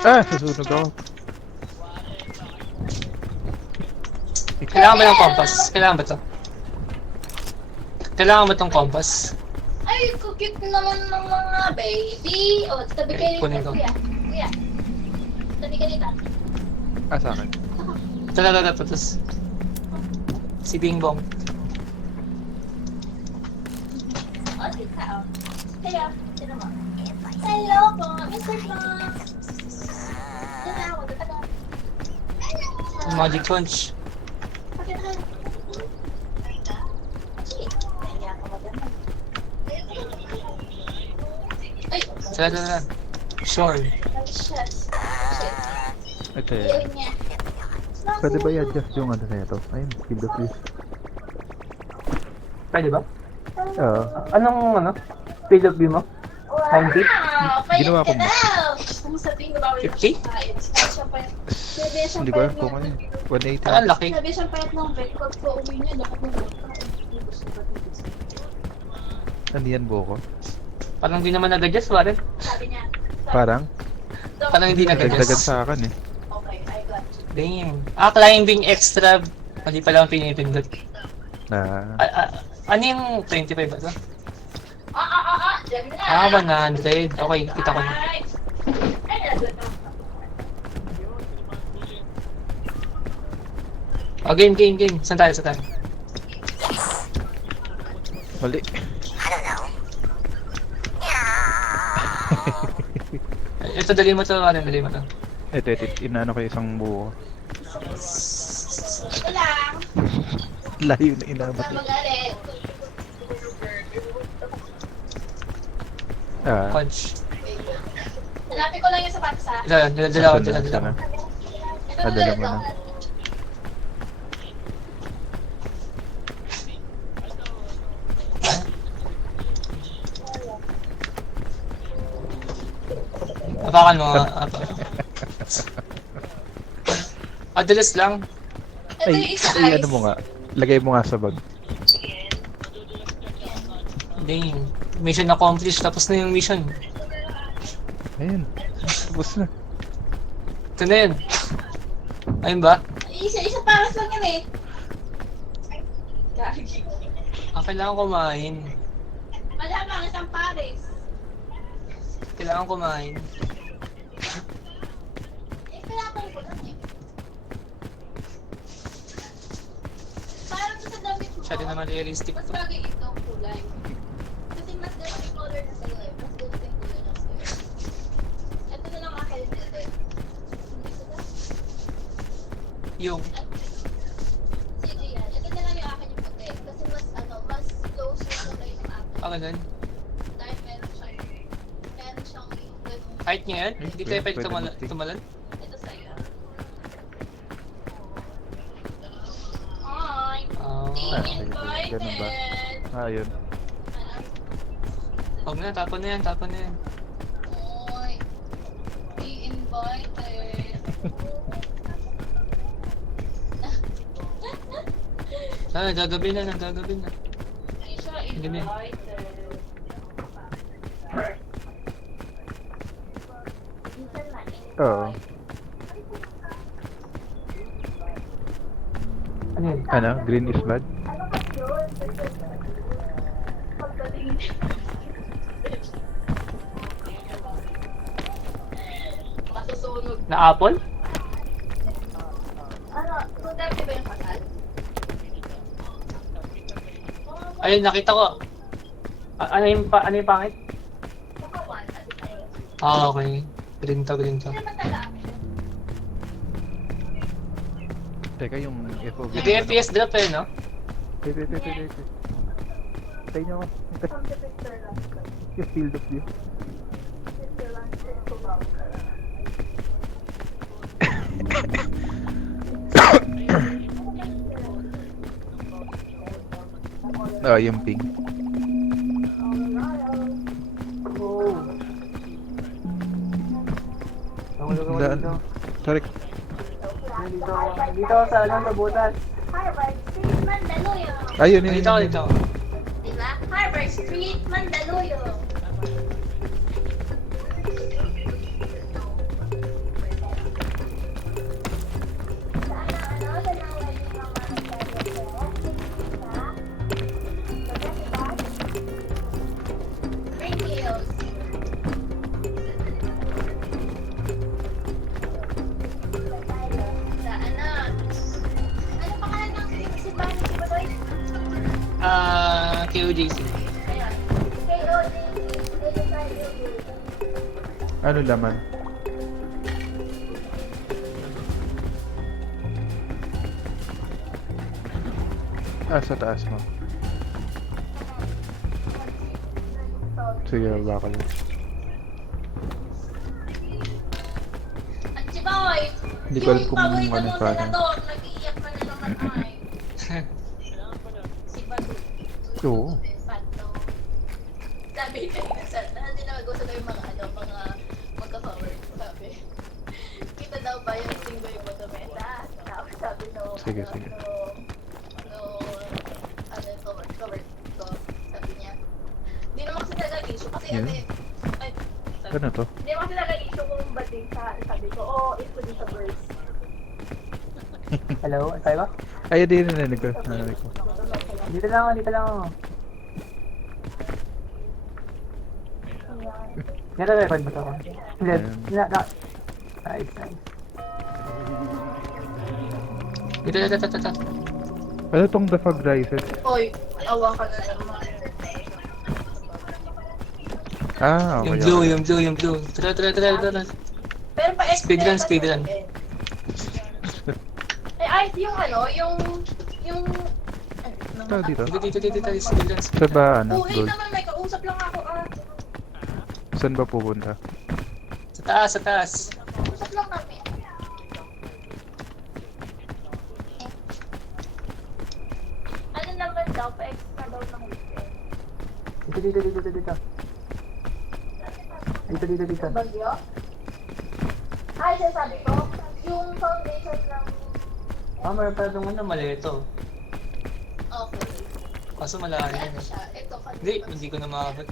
Ah, susunog ako. Kailangan ba ng compass? Kailangan ba to? Kailangan ba tong compass? Ay, cute naman ng mga baby. O, tabi kayo Kunin nito, ko. kuya. Kuya. Tabi ka nito. Ah, sa akin. Ito. Si Bing Bong. O, dito, o. Hello. Sino mo? Hello po, Mr. Bong. Dito ako, dito ako. Magic Punch. Pakita ka. Sige. Kaya ako maganda. Ay, Tara. Sure. delicious. Shit. Ito eh. Iyon niya. Pwede ba i-adjust yung ano na ito? Ayun, field of view. Pwede ba? Oo. Anong field of view mo? 90? Wow, payat Ginawa ko ka ba? daw. Kung sabihin ko ba 50? Siya payat. Sabi siya Hindi ko alam payat kung ano. ng 180. Ang laki. Sabi siya payat ng bed. Pag uwi niya, dapat mo Ano yan, buko? Parang di naman nag-adjust, Warren. Sabi niya. Parang? Parang hindi Nagdagan nag-adjust. sa akin eh. Okay, I got you. Damn. Climbing extra. Hindi pala ang pinipindot. Na... Ano yung 25 ba ito? Diyan na. 100. Okay, kita ko na. Ay, nalagot na. Game. Saan tayo? Mali. Ito, dali mo to, Warren. Dali mo to. Ito. Inaano ko isang buko. Ito lang. Layo na inabot. Sa magalit. Ah. Punch. Hanapin ko lang yung sapatos ha. Dala ko. Ito na. Adala mo na. Apakan mo. Adalas lang. Ito yung isa Ay, ice. ano mo nga. Lagay mo nga sa bag. Damn. Mission accomplished. Tapos na yung mission. Ayun. Tapos na. Ito na yun. Ayun ba? Isa paras lang yan eh. Gagi. Kailangan kumain. Malamang isang pares. Kailangan kumain. Pinapal ko lang eh. Parang sa damit mo. Masyado naman realistic Mas to. bagay ito ang kulay. Kasi mas ganun yung color na sa'yo eh. Mas ganun yung kulay na sa'yo. Ito na lang akin dito eh. Hindi sila. Yung. Sige yan. Ito na lang yung akin yung puti. Kasi mas close yung kulay ng akin. Ganun. Dahil meron siyang ganun. Height niya yan? Hindi tayo pwede Pwede tumalan? Ito sa'yo. Hi! Ah. Ganun ba? Ah, yun. Huwag na, tapon na yan. Oy! Be invited! Gagabi na. Ay siya Hindi na. invited. Oo. Ano yun? Ano? Green is bad? Masusunog. Na apple? Ano? 230 ba yung kasal? Ayun, nakita ko. Ano yung pangit? Nakawan. Ano sa'yo? Okay. Green to. Hindi naman talaki. Teka, yung FOV. Nag-FPS drop eh, no? Wait. Tayo nyo ako. From the picture lang. Yung field of view. Picture lang. Ito ba? Ah, yung pink. Oh. Daan. Sorry. Dito sa butas. Harvard Street, Mandaluyong. Ayun, Dito. Diba? Harvard Street, Mandaluyong. KOJC. Ayan. KOD, Ano laman? Sa taas mo. Sige, bakal. At si Boy, Hindi ko alam yung kung paborito ano mong pa rin. senador, nag-iiyak na naman ay. Si Badu. Oo. Badu. Sabi niya, hindi na mag-usap tayo mga magka-cover. Sabi, kita daw ba yung single yung Botometa? Sabi no. Sige, sige. Cover ko. Sabi niya. Hindi naman kasi talaga issue kasi Yun. ay, Ano to? hindi naman kasi talaga issue kung ba't din sabi ko, ito din sa verse. Hello, tayo ba? Ay, di narinig ko. Narinig ko. Dito lang ako, dito lang ako. Nare-record ba ito ako? Hindi, nice, nice. Ito. Ano tong The Fog Rises? Oy, awa ka na naman. Okay. Yung blue. Tara. Pero pa Speedrun. Ay, yung Dito. Dito, speedrun. Sa ba, ano? Hey Gold? naman, may kausap lang ako. Saan ba pupunta? Sa taas. Kausap lang namin. Ano naman daw, pa-extra daw ng weekend. Dito. Bagyo? Ay, sinasabi ko, yung foundation ng... Meron pa doon ano, mali ito. Okay. Kaso malayo Ano yun. siya? Ito, Hindi ko na makabot.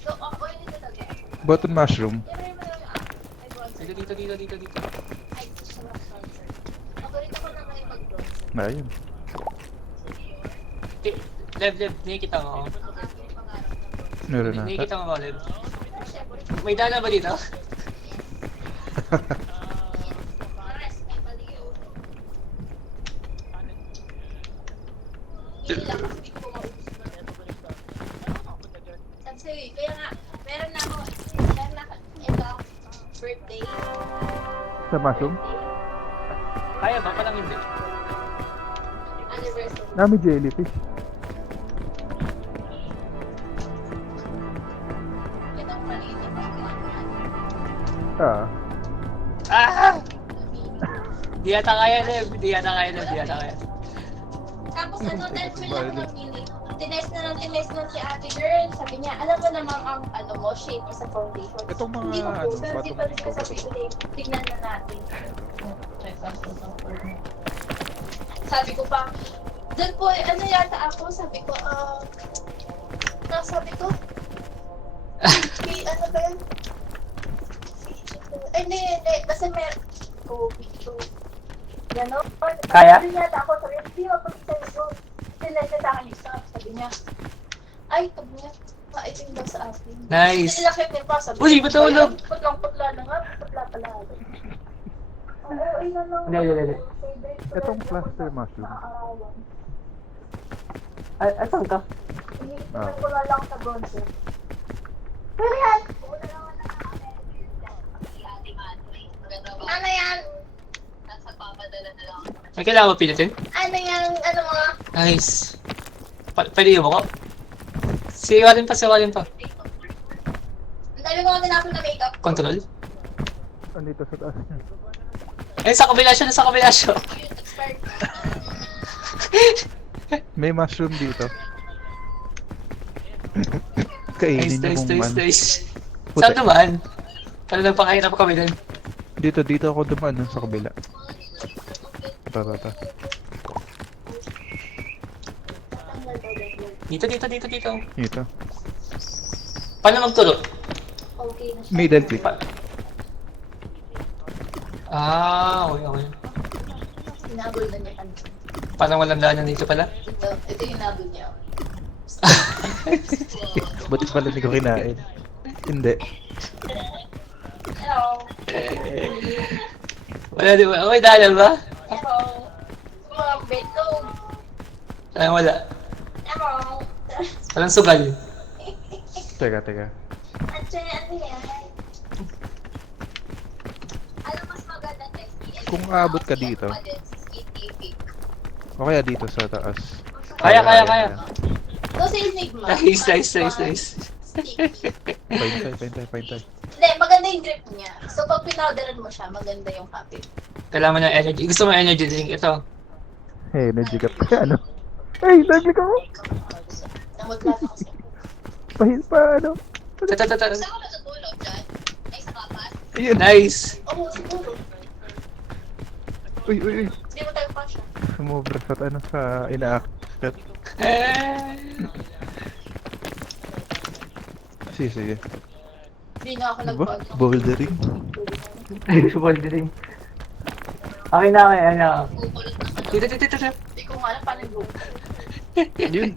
So, oil dito talaga. Button mushroom. Libre mo lang yung ay bronzer. Dito. Ay, siya lang bronzer. Paborito ko na ngayon mag-bronzer. Ayun. Lev, nakikita mo ako. Ang aking pangarap na bronzer. Meron na. Nakikita mo ako, Lev. Siyempre, May dala ba dito? pares, may paliyo. Hindi lang kasi hindi ko maubos na. Kasi, kaya nga, meron na ako, ito, birthday. Sa mushroom? Kaya ba? Parang hindi. Anniversary. Nami jellyfish. Itong maliit na pagkakas. Di yata kaya, Lev. Di yata kaya. Tapos ano, 10 million ng mini. Tinest na si ate girl. Sabi niya, alam mo naman ang shape mo sa foundation. Itong mga, Hindi ko po, pero batong- di pa rin ko sabi ko, tignan na natin. Sabi ko pa, doon po, ano yata ako, sabi ko, ano ba yun? Hindi, basta meron ko, gano'n. Kaya? Sabi yata ako, sabi hindi mapag-isa yun. Sinesa sa akin yung staff, sabi niya, ay, sabi niya, maitim daw sa akin. Nice. Hindi nila kayo niya pa, sabi Uy, ba't nahulog? Putlang-putla na nga, putla pala. Oo, ilan lang. Hindi. Itong plaster mushroom. Nakaarawan. Ay, saan ka? Iniitin ko na lang sa bronzer. Pero yan! Ano yan? May kailangan mo pinutin? Ano yan? Ano mga? Nice. Pwede yung ko? Siwalin pa. Ang dami ko nga tinapon na makeup. Control? Andito sa taas niya. Sa kombinasyon. Yung expired. May mushroom dito. Kainin niyo kung man. Nice. Puti. Saan naman? Para nagpakahirap kami dun. Dito ako dumaan sa kabila. Ito. Dito. Dito. Paano magturo? Okay na siya. Middle click. Okay. Hinabol na niya kanina. Parang walang daanan dito pala. Ito yung hinabol niya. Ba't pala hindi ko kinain? Hindi. Hello. Wala di ba? May daanan ba? Hello. Mga bedroom. Wala. Hello. Walang sugal. Teka. Andiyan, ano yan? Alam mas maganda text. Kung aabot ka dito. O kaya dito sa taas. Kaya. So, sa Enigma. Nice. Pain tayo. Hindi, maganda yung grip niya. So, pag pinawderan mo siya, maganda yung kapit. Kailangan mo ng energy. Gusto mo energy drink? Ito. Hey, nag-jigap ka, ano? Hey, nag-jigap ako! Namot lang ako sa... Pahin pa, ano? Tata. Saan ko natutulog dyan? Ay, sa kapas? Ayun! Nice. Oo, siguro. Uy! Hindi mo tayo pa siya. Sumobra sa, ano, sa ina-accept. Sige. Hindi na ako Ano ba? nag-bug. Bouldering? Bouldering. Okay na, ano. Pupulot na ka. Dito. Hindi ko nga alam paano yung book. Yun!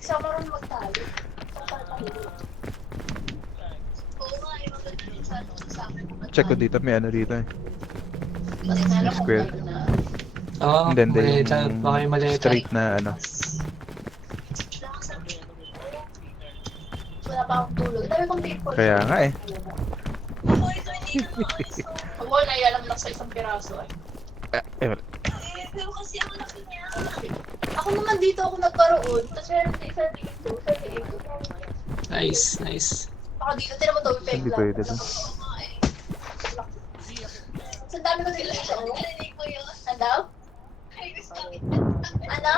Sama rin magtalo. Oo nga, yung maganda rin sa akin. Check ko dito, may ano dito eh. Kasi meron akong Square. ano na... Oo, Hindi, maleta. Baka yung maleta. straight na ano. Wala pa akong tulog. Dami kong people. Kaya nga eh. Huwag mo, naialam lang sa isang piraso eh. Wala. Pero kasi ang laki niya. Ako naman dito ako nagkaroon. Tapos meron dito, dito. Nice. Ako dito, tinan mo to, peg Hindi lang. pwede to. Sa dami ko nila. Ano daw? Ano?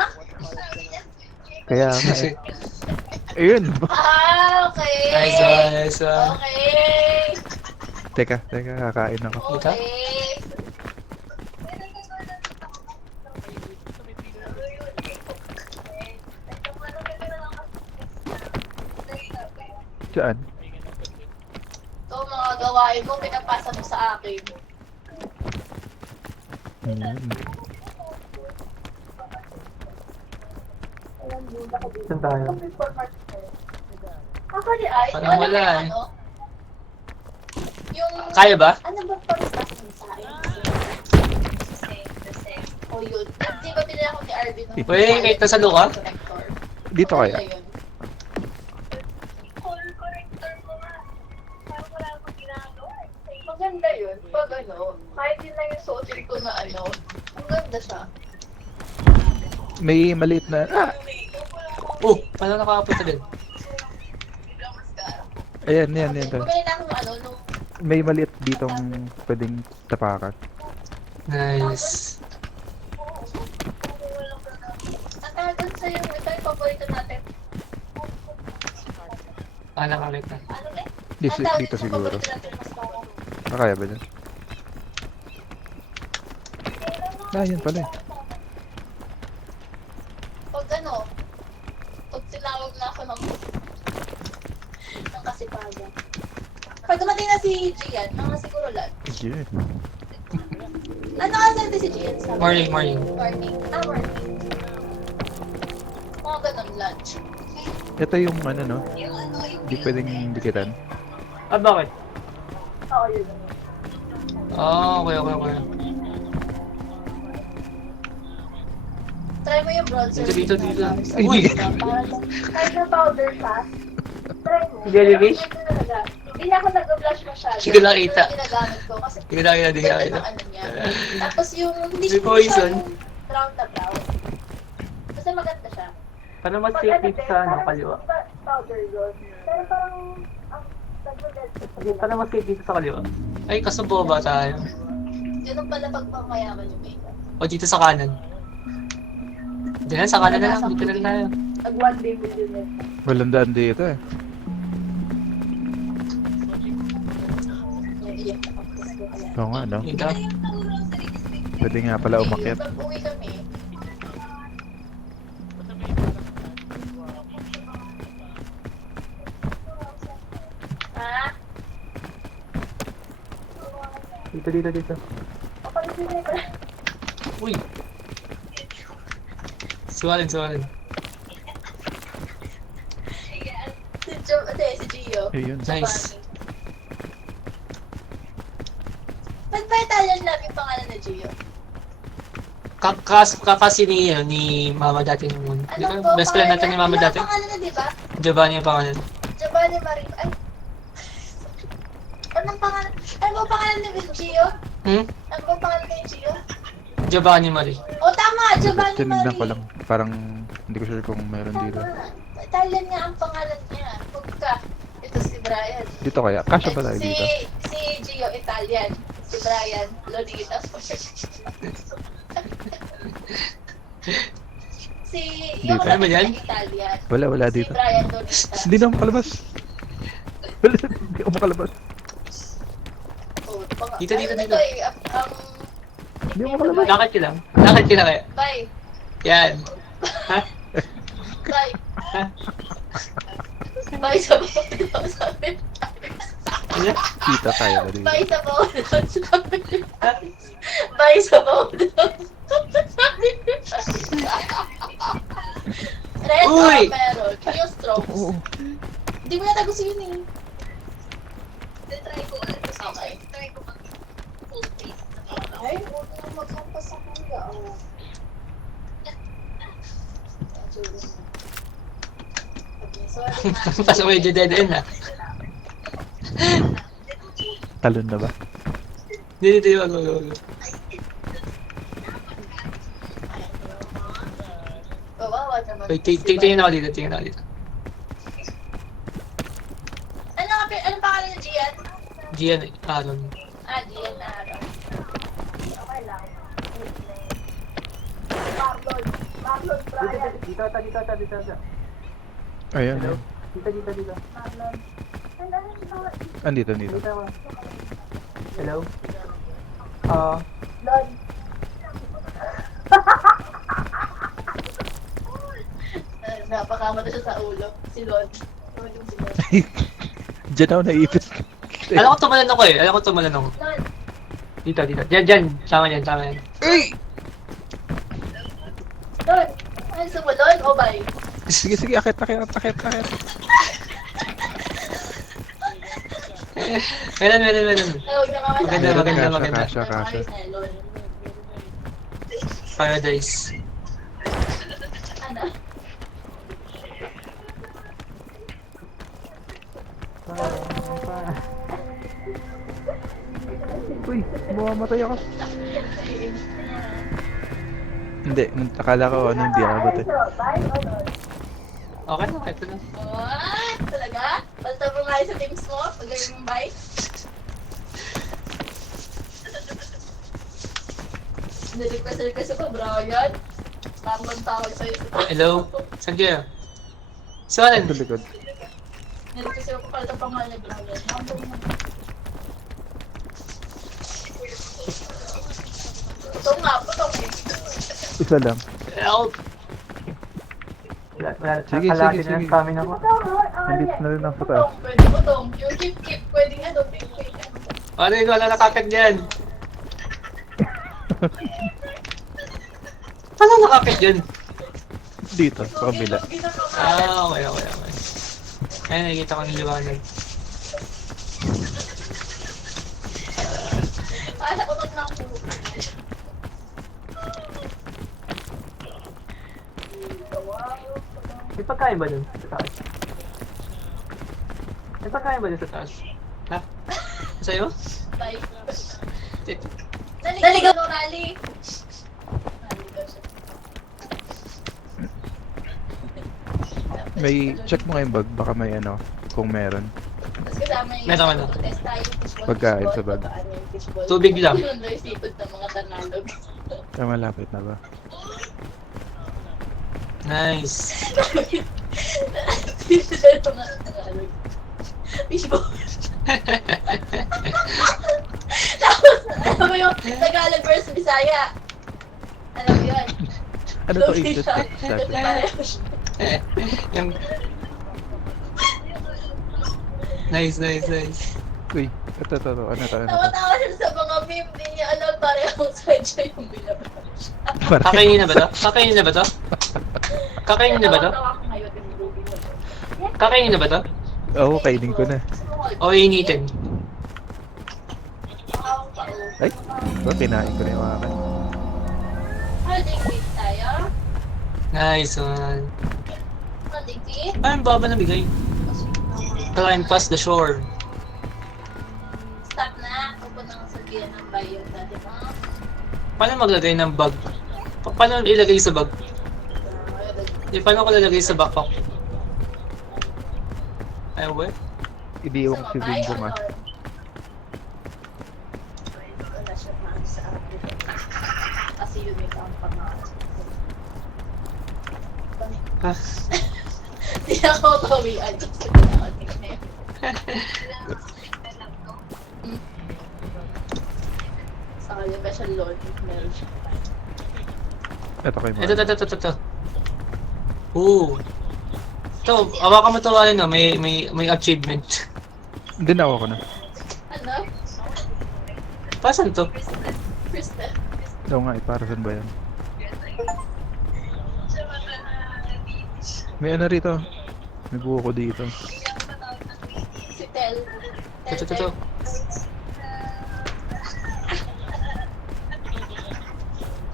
Kaya nga eh. Ayun! Okay. Nice. Okay. Teka, kakain ako. Dito? Okay. Saan? Ito mga gawain mo, pinapasa mo sa akin. Saan tayo? Actually, ay, Parang ano wala ba yung eh. ano? Yung... Kaya ba? Ano ba pag-start ng science? O yun. Di ba pinila ko ni Arvin ng... Wait, kahit nasa luka? Corrector. Dito Ano kaya? na yun? Call corrector mo nga. Parang wala akong ginagawa. Maganda yun. Pag ano, kahit yun lang yung suotin ko na ano, ang ganda siya. May maliit na... Oh, paano nakapunta din? Ayan. Bumili na ako ng ano, nung... May maliit ditong pwedeng tapakan. Nice. Natagan sa'yo, ito yung paborito natin. Nakakita. Ano ba? Dito siguro. Kaya ba dyan? Yun pala eh. Pag ano, pag tinawag na ako ng kasipagan. Pag dumating na si Gian, mga siguro lang. Yeah. Ano kasi si Gian sa Morning. Morning. Morning. Mga ganun lunch. Ito yung ano no? Hindi pwedeng dikitan. Ah, bakit? Oo, yun. Okay. Try mo yung bronzer. Dito. Ay, Uy! Kahit na powder pa, try mo. Jellyfish? Ito talaga. Hindi na ako nag-blush masyado. Hindi ko nakita. Ito yung ginagamit ko kasi Hindi ko nakita. ganda ng ano niya. Tapos yung hindi May poison. brown na brown. Kasi maganda siya. Paano mag-safety sa ano, kaliwa? Powder yun. Pero parang ang Paano mag-safety sa kaliwa? Ay, kasubo ba tayo? ganun pala pag pangmayaman yung makeup. O dito sa kanan. Diyan, sa kanan na lang. Dito na lang tayo. Nag one day millionaire. Walang daan dito eh. Iyak na ako. Oo nga no? Dito. Pwede nga pala umakyat. Pag uwi kami, ha? Dito. Kapalitin ko na. Uy! Suwalin. Si Gio. Ayun. Nice. Ba't ba Italian love yung pangalan na Gio? Kakasi ni Mama dati nung di ba? Ano po, Best friend natin ni Mama dati. Ano pangalan na, di ba? Giovanni yung pangalan. Giovanni Marie. Ay. Anong pangalan? Ano ba pangalan ni Gio? Ano ba pangalan ni Gio? Giovanni Marie. O tama, Giovanni Tinignan ko Marie. lang. Parang hindi ko sure kung meron dito. Tama. Italian nga ang pangalan niya. Pagka, ito si Brian. Dito kaya? Kasya ba tayo Si dito? Gio, Italian. Si Brian, Lolita. Si, yung Dito. Ano ba yan? Italian. Wala Si dito. Brian, Lolita. Hindi na ako makalabas. Wala, hindi ako makalabas. Oh, Dito. Hindi ako makalabas. Lakad ka lang. Lakad ka lang kaya. Bye. Yan. Ha? Bye. Ha? Bye sa bawat sabi. Ano? Kita tayo na dito. Bye sa bawat sabi. Bye sa bawat sabi. Red Uy! or meron? Yung strokes. Oo. Hindi mo na tagusin yun eh. Try ko. Okay. Try ko ay, huwag mo magkampas sa kanya. Sorry. Pasok mo yung dead end ha. Talon na ba? Dito, wag. Kawawa naman. Wait, tingnan ako dito, Ano pangalan niya, Gian? Gian, Aaron. Ah, Gian na araw. Okay lang. Marlon, Brian. Dito. Ayan. Hello? Ayan. Dito. Marlon. Andito. Dito ako. Hello? Lon. Napakama na siya sa ulo. Si Lon. Tumulong si Lon. Diyan ako naipit. Alam ko tumalan ako. Lon. Dito. Diyan. Tama yan. Ay! Lon. Ano sa mo, Lon o bye? Sige, akit. Meron. Ay, huwag na ka Maganda. Kasya. Lon. Paradise. Ano? Uy, mamamatay ako. Hindi, akala ko hindi ako agad eh. Bye o Lon? Okay na, ito na. What? Talaga? Basta mo nga sa teams mo? Pag gawin mong bye? Nirequest ako, Brian. Tamang tawag sa'yo. Hello? Saan kayo? Saan? Sa likod. Nirequest ako pala sa pangalan ni Brian. Mambong mo. Putong eh. Isa lang. Help! Sige. Kalahati na ng stamina ko. Nandito na rin ako sa taas. Pwede putong. Yung keep. Pwedeng ano, keep. Ano yun? Wala nakakit dyan. Paano nakakit dyan? Dito, sa kabila. Okay. Ayun, nakikita ko ng liwanag. Kala ko na ako. May pagkain ba dun sa taas? May pagkain ba dun sa taas? Ha? Sa'yo? Bye. Tit- Naligaw mo, Rally. Naligaw siya. May check mo nga yung bag, baka may kung meron. Tapos kasama yung Meron ano? test tayo, fishball, Pagkain fishball, sa bag. papaano yung fishball. Tubig lang. Yun, resipod ng mga Tagalog. Malapit na ba? Nice. Fishball ng mga Tagalog. Fishball. Tapos, alam mo yung Tagalog versus Bisaya. Alam mo yun? Ano to? Lumpia. Ito. Yung... Nice. Uy, ito. Ano to? Tawa-tawa siya sa mga meme. Hindi niya alam parehong side siya yung binabrush. Kakainin na ba to? Kakainin na ba to? Tawa-tawa ko ngayon yung movie na to. Kakainin na ba to? Oo, kainin ko na. O iinitin? Ay, kinain ko na yung mga kan. Ay, Landing page tayo. Nice one. Landing page. Ay, ang baba na bigay. Climb past the shore. Stop na. Huwag ko nang sabihan ng bio dati mo. Paano maglagay ng bag? Paano ilagay sa bag? Paano ko lalagay sa backpack? Ay, what? Ibiiwan ko si Bingo nga. Wala siya maano sa akin. Kasi yun may pangalan. Ah, Hindi ako pawian. Just na ako tingnan. Sa kanya ba siya Lord? Meron siya. Ito kay Mark. ito. Ooh. Ito, awakan mo ito, ano, may achievement. Hindi na ako na. Ano? Pasan to? Krista. Oo nga, para saan ba yan? May ano rito. May buko dito. Si Tel. Ito.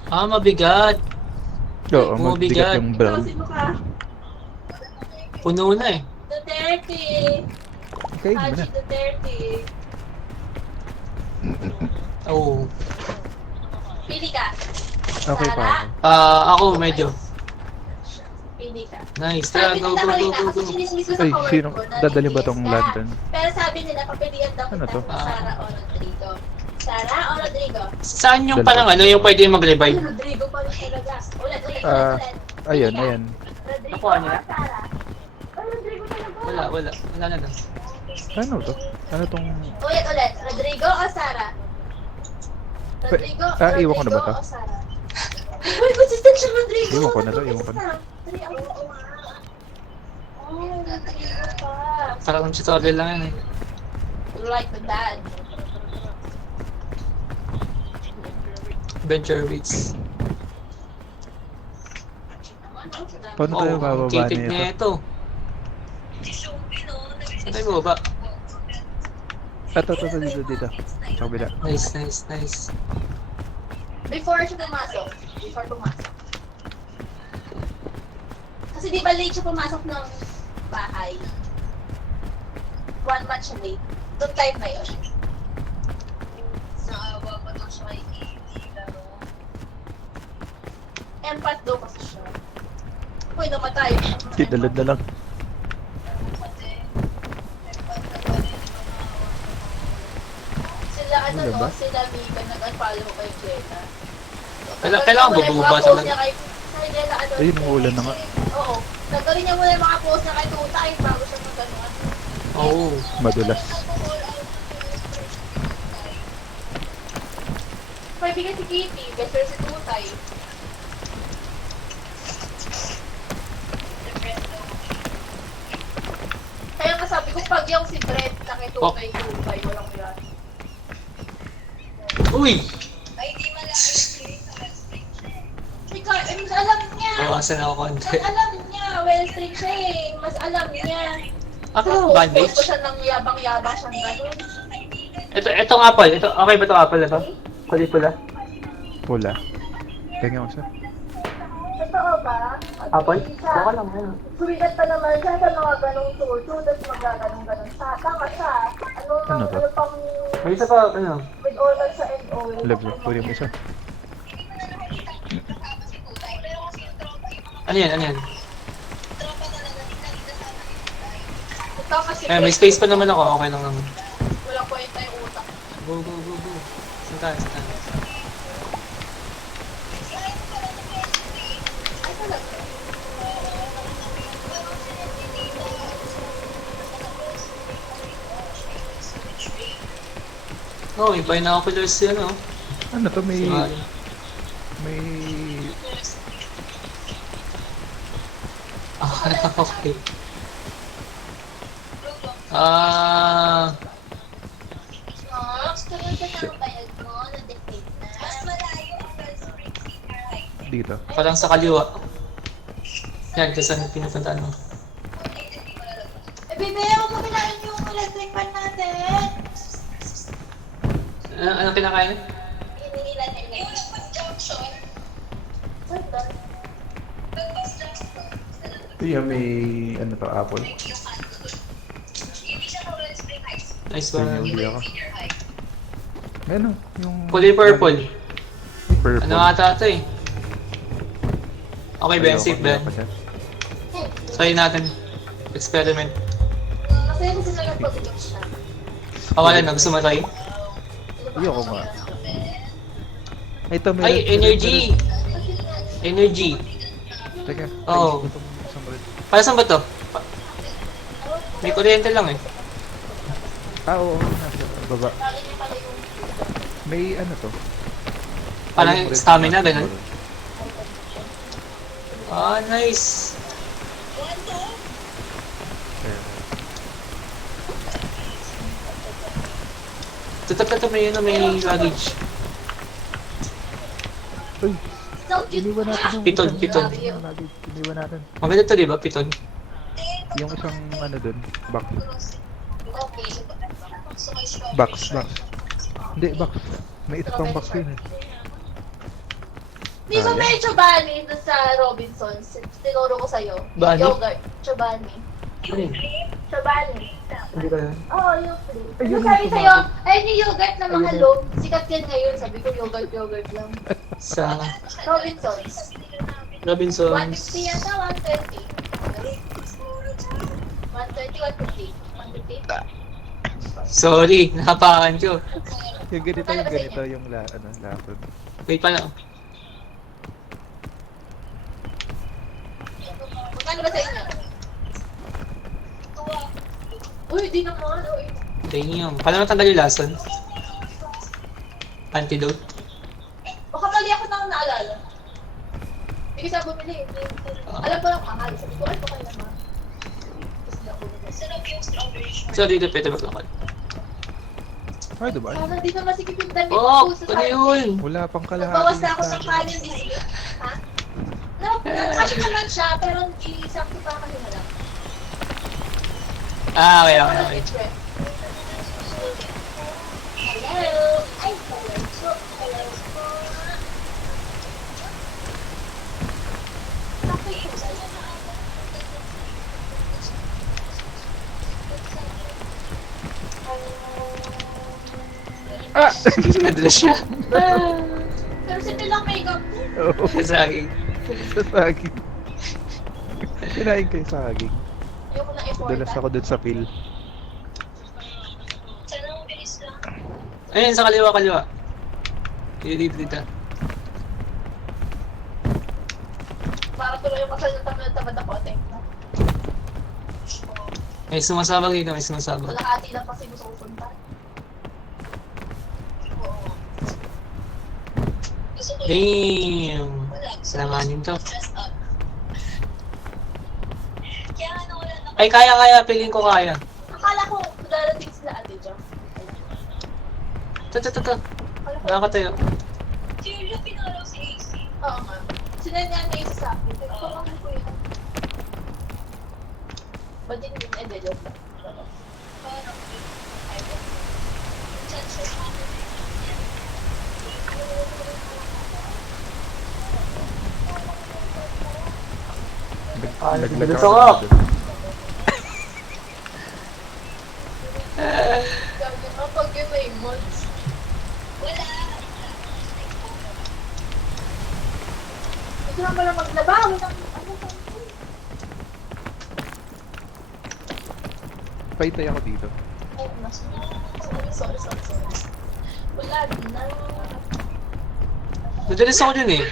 Ah, mabigat. Oo, Bumabigat. magbigat yung brown. Ikaw, sino ka? Puno na eh. Duterte. Kain mo na. Haji Duterte. Oh. Pili ka. Okay pa Sara? ako. Ako medyo. Pili ka. Nice. Tara, Sabi go. nila kanina, kasi sinismis ko sa Ay, power sino? ko na Dadali ba DPS tong ka. lantern? Pero sabi nila, papilihan daw Ano kita to? kung Sara o Rodrigo. Sara o Rodrigo? Saan yung Dalawa. parang ano, yung pwede mag-revive? Ay, Rodrigo pa rin talaga. Ulit. Ah, Pili Ayan, ka. ayan. Rodrigo Nakuha niya? o Sara? Ay, Rodrigo talaga. Wala na daw. Ano to? Ano tong... Ulit. Rodrigo o Sara? Rodrigo, iwan ko na ba to? o Sara? Uy, consistent siya, Rodrigo. Iwan ko na to, iwan ko na. Oh, Rodrigo pa. Parang tutorial lang yan eh. Like the dad. Venture Weeks. Paano tayo bababa kitig nito? na ito. Saan tayo bababa? Ito, dito. Sa kabila. Nice. Before siya pumasok. Kasi di ba late siya pumasok ng bahay? 1 month siya late. Doon time na yun. Naawa pa daw siya kay Katie, pero... Empath daw kasi siya. Uy, namatay. Tidalad na lang. Sila ano Ano no, ba? sila Mika nag-unfollow kay Jetta. Kailangan bubaba sa talaga. Kay Jetta, ano, Ayun, umuulan na nga. Oo. Nagawin niya muna yung mga post niya kay Tutay bago siya mag-ano. Oo. Madulas. Kaibigan si Kitty, best friend si Tutay. Kaya nga sabi ko, pag yung si Brent na kay Tutay, walang yan. Uy! Ikaw, I mean, alam niya. Bawasan ako konti. Mas alam niya, well trained siya eh. Mas alam niya. Ako Tapos ang bandage. post ko siya ng yabang-yabang siyang gano'n. Itong apple. Okay ba itong apple na to? Kulit pula. Pula. Tingnan ko siya. Totoo ba? Apple? Siya. Baka lang yan. Sumigat pa naman siya sa mga ganong tuto, tapos magaganong-ganon siya. Tama siya. Ano to? Ano pang May isa pa, ano? with all that sa and all. Love, pwede mo siya. Ano yan? Ito kasi May space pa naman ako. Okay lang naman. walang kwenta yung utak. Go. Saan tayo? Ay, talaga. Oh, may binoculars yan, oh. Ano to? May... Sorry. May... Okay. Ah, Nox, tuloy ka ng bayag mo, na-defeat na. Mas malayo ang Spring Seeker High. Dito. parang sa kaliwa. Yan, kasi saan pinupuntaan mo? Eh, bebe, huwag mo kailangan yung electric fan natin. Ano kinakain? Hinihilan na yun. Yung may, ano to, apple. Nice Yun one. yung hindi ako. Ano? Yung... Kulay purple. Purple. Ano ata ito eh. Okay, Ben, Ayoko, safe, Ben. ayoko dyan. Try natin. Experiment. Kasi sila nagpag-joke siya. Kawalan na, gusto mo try? Ayoko nga. Ito, Ay, energy! Energy. Teka. Oo. Ay, gusto mo isang red. Para saan ba to? May kuryente lang eh. Oo, nasa baba. May ano to? Parang Ay, red stamina, na. ganun. Ah, nice. Ito, may luggage. Uy, So cute. iniwan natin yung Piton, isang piton. luggage. Iniwan natin. Maganda to, di ba, piton? Yung isang ano dun, box. Okay. Box. Hindi, box. May isa pang box yun eh. Di ba may Chobani doon sa Robinsons? Tinuro ko sa'yo. Bani? Yogurt. Chobani. Ano yun? Chobani. Hindi ko yan. Oo, yung flip. Ayun Ano yung sabi sa'yo? sumabog. Ayun yung yogurt na Ayun mahalo. Sikat yan ngayon. Sabi ko yogurt lang. Sa Robinsons. Robinsons. 150 yan na, 120. 120, 150. 150? Sorry, napakan ko. Yung ganito, yung lason. Wait pa lang. Magkano ba sa inyo? Uy, di naman. Uy. Damn. Paano natanggal yung lason? Antidote? Baka mali ako na naalala. Hindi kasi ako bumili. Alam ko lang mahal. Sabi ko, ay, baka yun naman. Tapos hindi ako bumili. So, dito pwede ba lang? Ay, diba? Sana di na masikip yung damit Oh, ko sa ano yun? Wala pang kalahati. Bawas na ako sa kanin this week. Ha? Nakasya naman siya, pero i-sakto pa kasi na lang. Ah, okay. Hello? Ay, hello. So, hello. Sakto po sa'yo. Ah! Nadala siya. Pero simple lang makeup. Oo, Sa akin. sa saging. Kinain kayo sa saging. Ayoko na effort. Dalas ako dun sa pill. Ayun, sa kaliwa. Dito. Para tuloy yung kasal ng tamad ako, ate. May sumasabag dito, may sumasabag. Kalahati lang kasi gusto ko punta. Damn. Salanganin to. Ay, kaya. Piling ko kaya. Akala ko darating sila ate dyan. Ito. Akala ko. Nakakatayo. Oo nga. Sinanyan na isa sa akin. Pero pamangkin ko yun. Ba't din joke lang. Naglag gusto ko. ako dun. Sabi mo, pag yun may months. Ito naman lang maglaba. Ano ba? Paitay ako dito. Ay, mas. Sorry. Wala na. Madalas ako dun eh.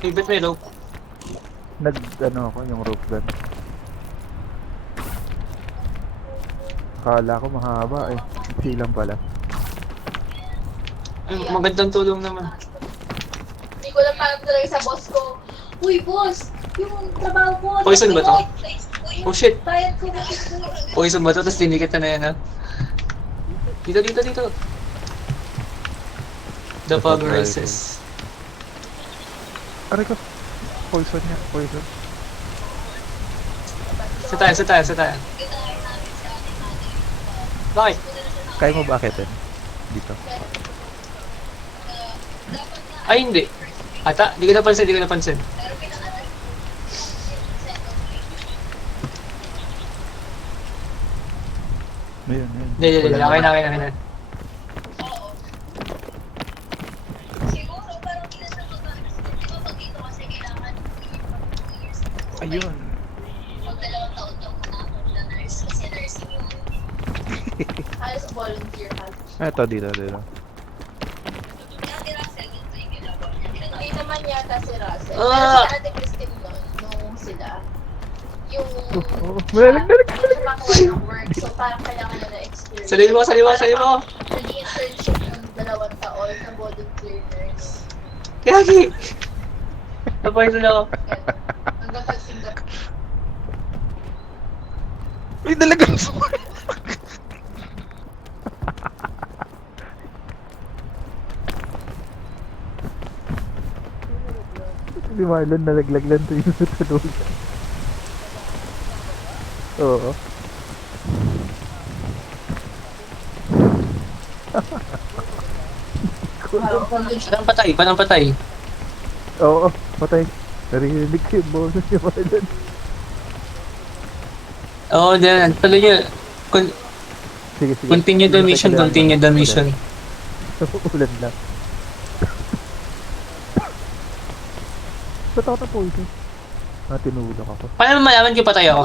Ba't may rope? Ako, yung rope gun. Akala ko mahaba eh. Hindi lang pala. Ay, magandang tulong naman. Hindi ko lang parang talaga sa boss ko. Uy, boss! Yung trabaho ko. Poison ba to? Oh shit! Bayad ko. Poison ba to? Tapos dinikit na yan ha? Dito. The fog rises. Aray ko. Poison niya. Poison. Sa tayo. Bakit? Kaya mo ba akitin? Dito. Ay, hindi. Ata, di ko napansin. Ayun, ayun. Hindi, hindi, hindi. Okay na, okay na, okay na. Oo. Siguro, parang hindi na siya mag-alis. Di ba pag dito kasi kailangan 2 years. Ayun. Pag 2 taon daw muna ako na nurse kasi nursing yun. Halos volunteer halos. Ito, dito, dito. Dati Russell, ganito yung ginagawa niya. Hindi naman yata si Russell. Ah! Pero si Ate Christine nun, nung sila, yung Malalag. hindi siya makuha ng work. So parang kailangan niya na experience. Salihin mo, salihin mo, salihin mo. Nag-internship ng 2 taon na volunteer nurse. Kagi! Napoison ako. Ganun. Hanggang pag Singapore. May dalagang Si Marlon nalaglag lang to yung tutulog. Oo. Parang patay, parang patay. Oo, patay. Narinig ko yung bonus ni Marlon. Oo, then, tuloy nyo. Sige, sige. Continue the mission, continue the mission. Ulan lang. Ba't ako na po ito? Tinulak ako. Paano malaman kung patay ako?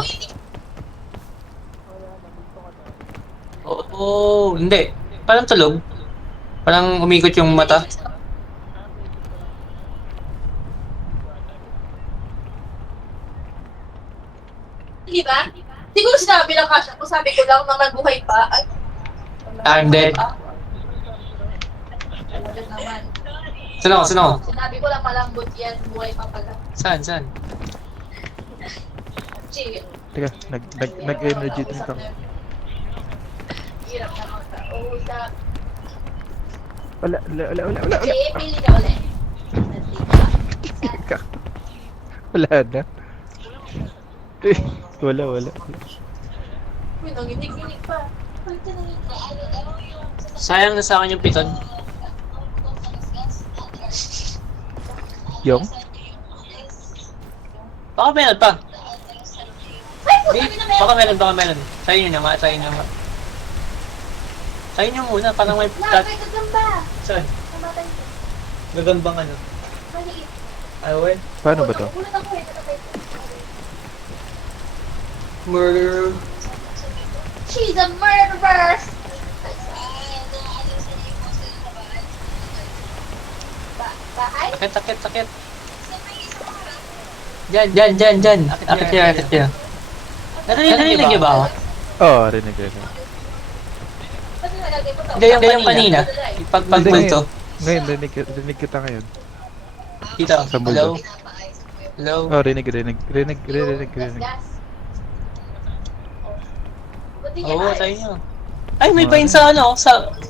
Oo, hindi. Parang tulog. Parang umikot yung mata. Di ba? Siguro sinabi lang Kasha kung sabi ko lang naman buhay pa. Ay, I'm dead. wala naman. Saan ako? Saan ako? Sinabi ko lang malambot yan, buhay pa pala. Saan? Saan? Chill. Teka, nag-energy drink ako. Hirap na makausap. Wala. Okay, pili ka ulit. Ka. Wala na. Eh, wala. Uy, nanginig-ginig pa. Uy, ito nanginig. Sayang na sa akin yung piton. Yung? Baka meron pa. Ay, Di, puta, na baka meron. Try nyo nga. Try nyo muna, parang may Nakakay gagamba. Saan? Namatay ko. Gagambang ano? Maliit. Ay, well. Paano ba to? Ulit ako eh, namatay ko. Murder. She's a murderer! Bahay? Takit. Diyan. Akit niya. Narinig niyo ba ako? Oo, rinig. Ba't nilagay mo to? Hindi, yung kanina. Pagpulto. Ngayon, rinig kita ngayon. Dito. Sa multo. Hello? Oh, rinig. Gas. Buti niya Oo, ayos. tayo nyo. Ay, may vine sa ano,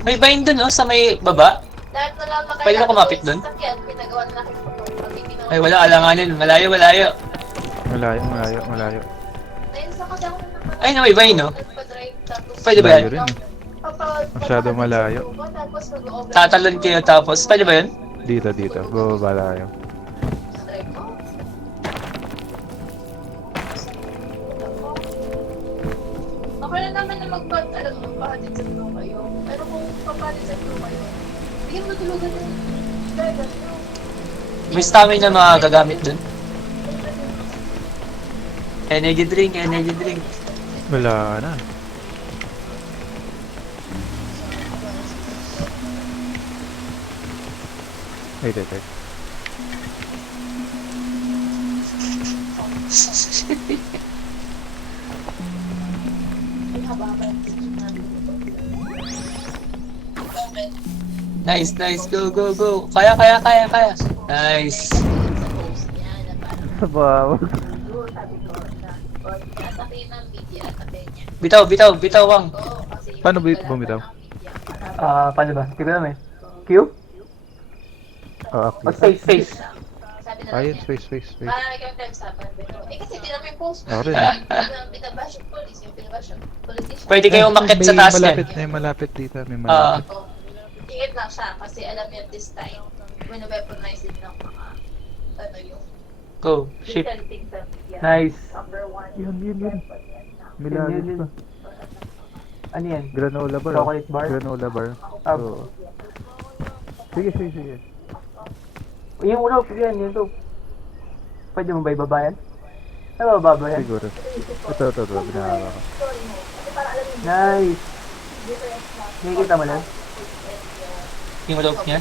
may vine dun, sa may baba. Lahat na lang makailangan Pwede ba kumapit dun? sa sakyan, pinagawa na lang yung pag-ibinaw. Ay, wala alanganin. Malayo. Malayo. Dahil sa kasi ako naman. Ay, may vine, no? Nagpa-drive, tapos Pwede ba Malayo yan? rin eh. Masyado malayo. Tapos mag-over. Tatalon kayo tapos, pwede ba yun? Dito. Bababa tayo. Drive mo. Okay na naman na magpahatid sa flow kayo. Pero kung papahatid sa flow kayo, bigyan mo tulugan na. Drive at flow. May stamina na mga gagamit dun. Energy drink. Wala na. Wait. Ay, haba-haba yung picture namin. Nice. Go. Kaya. Nice. Sa post niya na parang Wow. siguro sabi ko na atakin ng media, atakin niya. Bitaw, Wang. Oo, kasi Paano yung bumitaw? ng media. Paano ba? Kita namin. Q? Oh, O space? Sabi na lang Ayun, niya. space. Parang ikaw yung time-sapan. Kasi tinan mo yung post Ako mo. rin. Binabash yung police, yung binabash yung politician. Pwede kayo umakyat sa taas May niyan. malapit dito. May malapit. Oo. Ingat lang siya kasi alam niya this time, weaponize din ng mga, yung Go. Ship. little things sa media. Nice. Number one. Yun. Weapon yan na. May lalim pa. Ano yan? Granola bar. Chocolate bar? Granola bar. Ah. Oo. Sige, sige, sige. Yung ulo, yan, yun to. Pwede mo ba ibaba yan? Nababa ba yan? Siguro. Ito. Binahawa ko. Nice! Nakikita mo lang? Yung rope niya.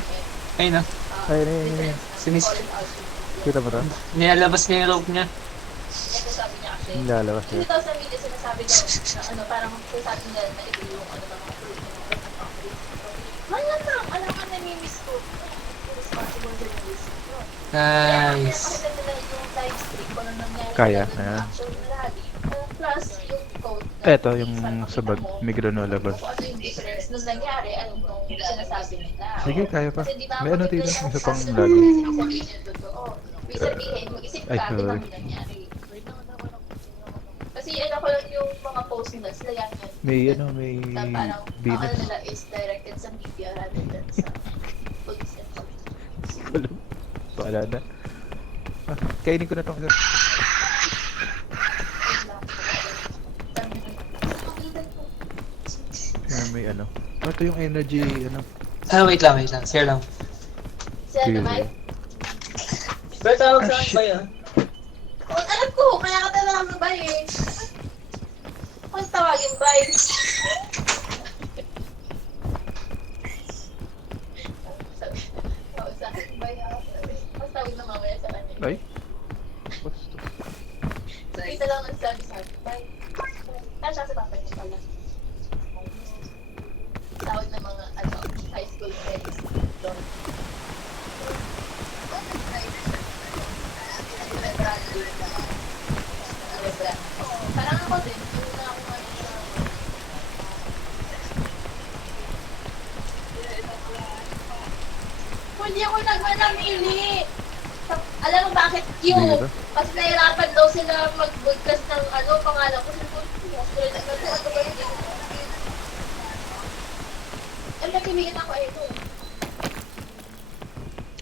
Ayun na. Ayun. Sinis. Kita mo to? Nilalabas niya yung rope niya. Ito sabi niya kasi. Yung lalabas Kasi yun. daw sa media sinasabi daw na ano, parang sabi nila na ito yung ano mga fruit. Wala na, alam ka namimiss ko. Responsible journalism. Nice. Pakita nila yung live stream kung ano nangyari. Kaya, Yung ayan. actual rally. Plus yung code. Eto, yung sa bag. May granola bar. Kung ano yung difference nung nangyari at nung sinasabi nila. Sige, kaya pa. Kasi di ba May ano dito? yung Isa pang kasi lagi. ibig sabihin yung totoo. Ibig sabihin, mag-isip Ay, ka, di ba sorry. may nangyari. Kasi ano ko lang yung mga post nila, sila yan yun. May na parang ang binis. ano nila is directed sa media rather than sa police and public. Wala na. Ah, kainin ko na tong isa. Yun lang. Sabi nila, "Nakakalitan ko." May ano. Ito yung energy, ano. Ah, wait lang. Share lang. Si ano ba? Pero tawag sa akin ba yun? Kung alam ko, kaya ka talaga sa bay eh. Kung tawagin bay. Sabi, tawag sa akin bay ha. Mas tawag na mamaya sa kanya. Ay? What's to? Isa lang nagsabi sa akin, bay. Kaya siya sa papa niya pala. Tawag ng mga ano, high school friends. Doon. Parang ako din, yung na ako ngayon sa... Hindi ako nagmanamili! Alam mo bakit Q? Hindi ba? Kasi nahirapan daw sila mag-broadcast ng ano, pangalan ko. Ano ba yun? Ay, nagkibigyan ako ito.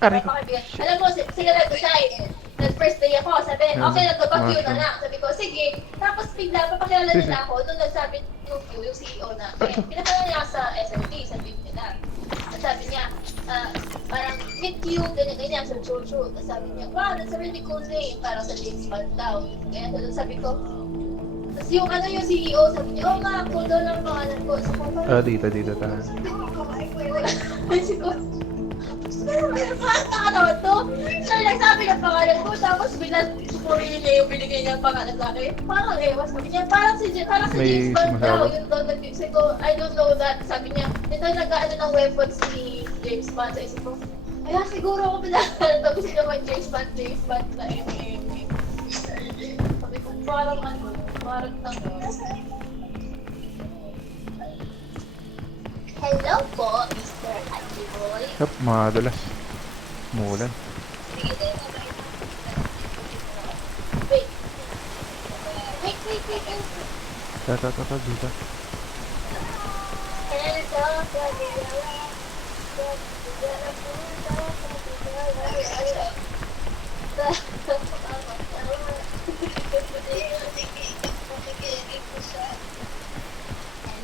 Aray May pakibigyan. Alam mo, sila nag-decide. Nag-first day ako, sabi, okay, nag-back you na lang. Sabi ko, sige. Tapos bigla, papakilala nila ako. Nung nagsabi yung Q, yung CEO na, pinapala niya sa SMT, sa team nila. Sabi niya, parang, meet you, ganyan-ganyan, sa Jojo. Tapos sabi niya, wow, that's a really cool name. Parang sa James Bond daw. Kaya sabi ko, tapos yung ano yung CEO, sabi niya, oh nga, cool daw lang pangalan ko. So, parang, dito tayo. Kasi ko, parang nakatawa to. Siya nagsabi ng pangalan ko, tapos pumili niya yung binigay niya ang pangalan sa akin. Parang ewas, sabi niya, parang si May James Bond daw. sumasabi. Yun daw, sabi ko, I don't know that. Sabi niya, ito nag-ano ng weapons ni James Bond. Sa isip ko, kaya siguro ako pinakalan. Tapos naman James Bond na MM. Sabi ko, parang ano, parang Hello po, Mr. Happy Boy. Yup, madalas. Mulan. Wait. Wait. Ta, dito.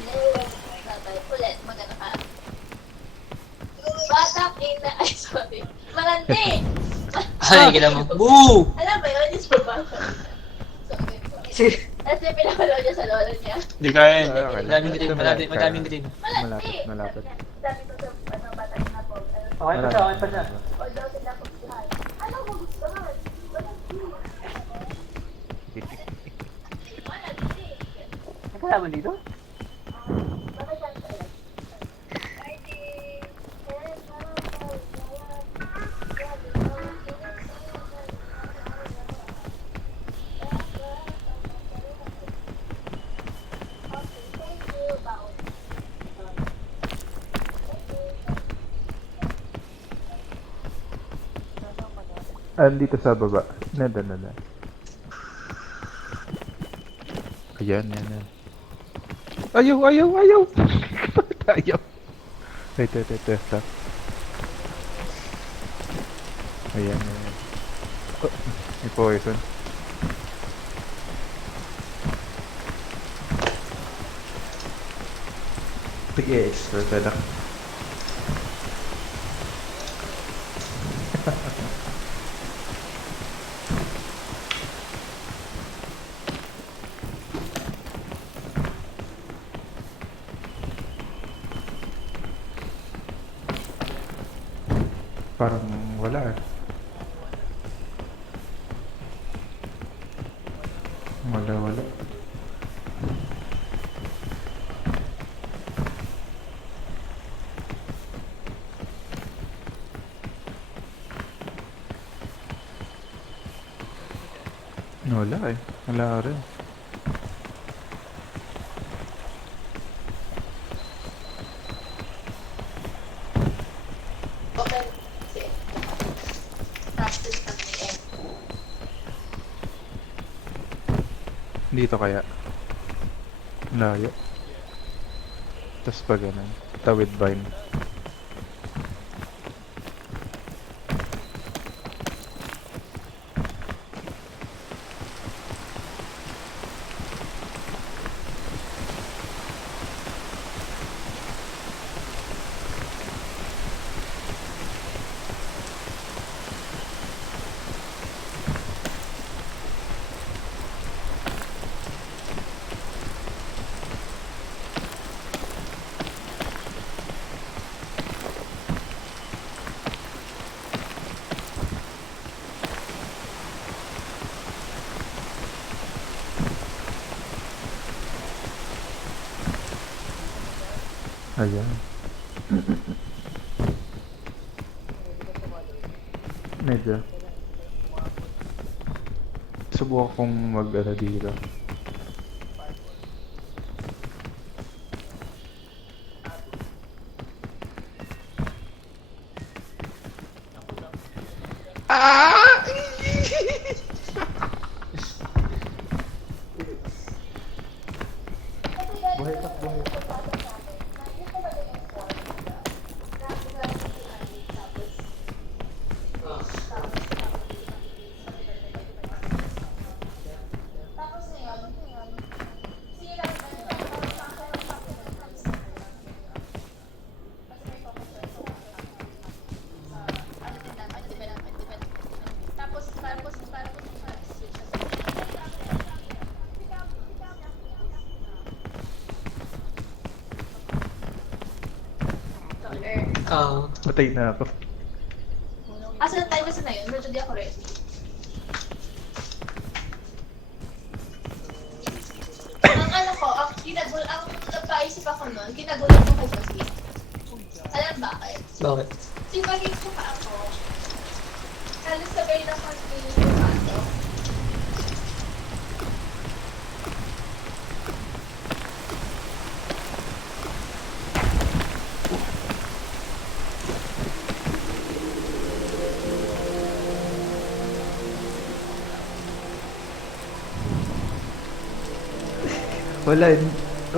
Hello, ulit, maganda ka. Batak ina, ay sorry. Malandi! Ay, kailan mo. Boo! Alam ba yun? Yung bata. Tapos yung pinapalaw niya sa lolo niya. Hindi kaya yun. Okay. Madaming green. Malandi! Malapit. Sabi ko sa bata na po. Okay pa siya. Although sila gustuhan. Ano mo gustuhan? Malandi! Malandi! May kalaban dito? Bakit yan sa'yo? Dito sa baba. Nanda. Ayan. Ayaw! Ayaw! Wait, stop. Ayan. Oh, may poison. Nag-i-extra ka lang. Parang wala eh. Wala. Wala eh. Wala rin. Open. Kasi, practice kami eh. Dito kaya. Layo. Tapos pa ganun. Tawid vine. Ayan. Medyo. Subukan kong mag-ano dito. Tapos ngayon, sira Patay na ako. Asa na tayo kasi na yun? Medyo di ako ready. Ang ano ko, ang nagpaisip ako nun, kinagulat ko kay Sophie. Alam bakit? Bakit? Si Bahit ko pa ako. Halos sabay na continue yung pasok.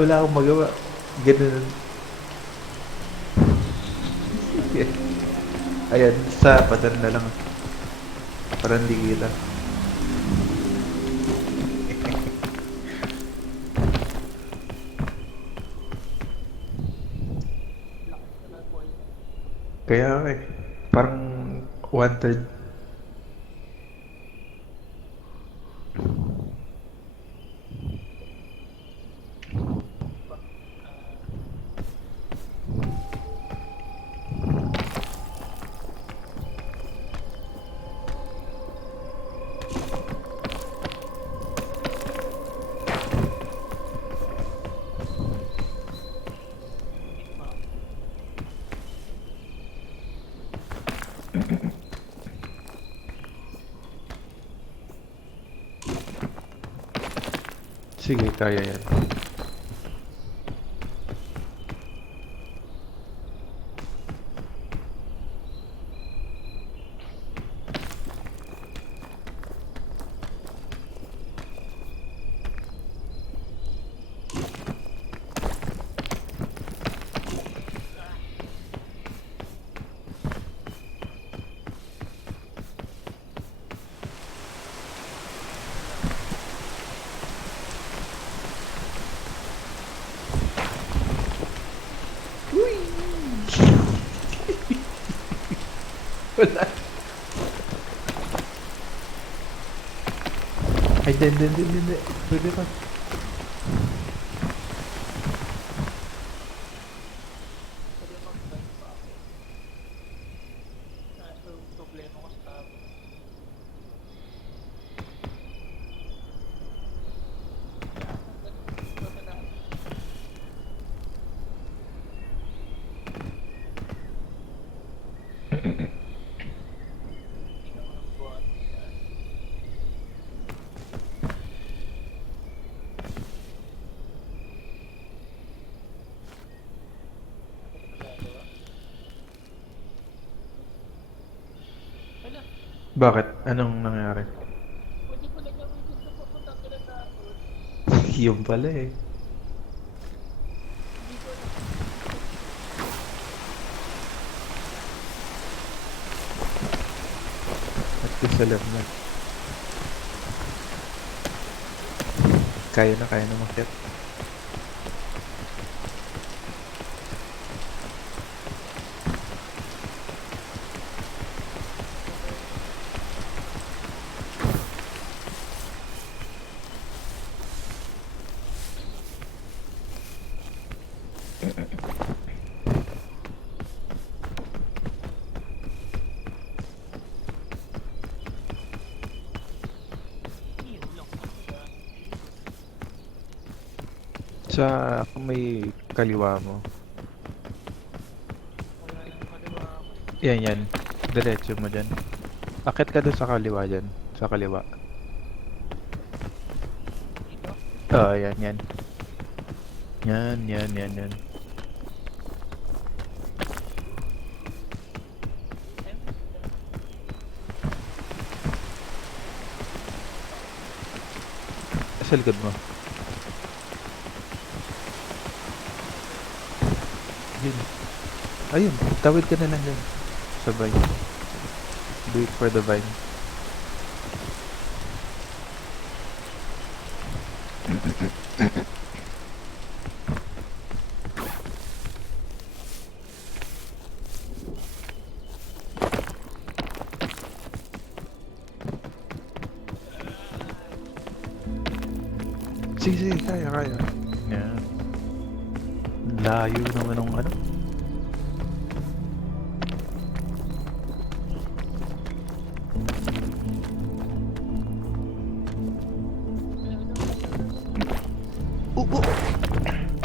Wala akong magawa. Ganun. Ayan, sa padan na lang. Para hindi kita. Kaya parang 1/3. Sige, kaya yan. Wala. Ay, hindi. Pwede pa. Bakit? Anong nangyari? Yun pala eh. At least alam na. Kaya na makiat. Sa may kaliwa mo. Yan. Diretso mo dyan. Akit ka doon sa kaliwa dyan. Sa kaliwa. Oo, yan. Yan. Sa likod mo. Yun. Ayun, tawid ka na lang dyan. Sabay. Do it for the vine. Sige, kaya. Yan. Layo naman ng ano.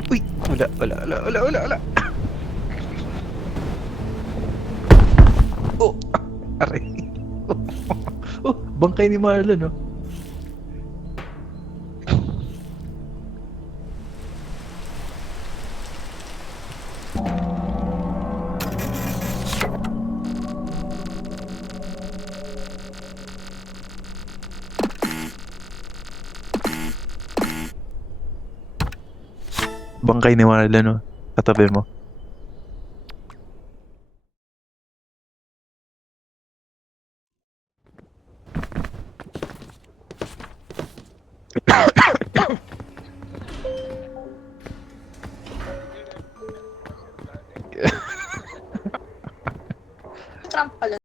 Uy, wala. Oh, aray. Oh, bangkay ni Marlon, oh. Bangkay ni Marlon, no? Katabi mo.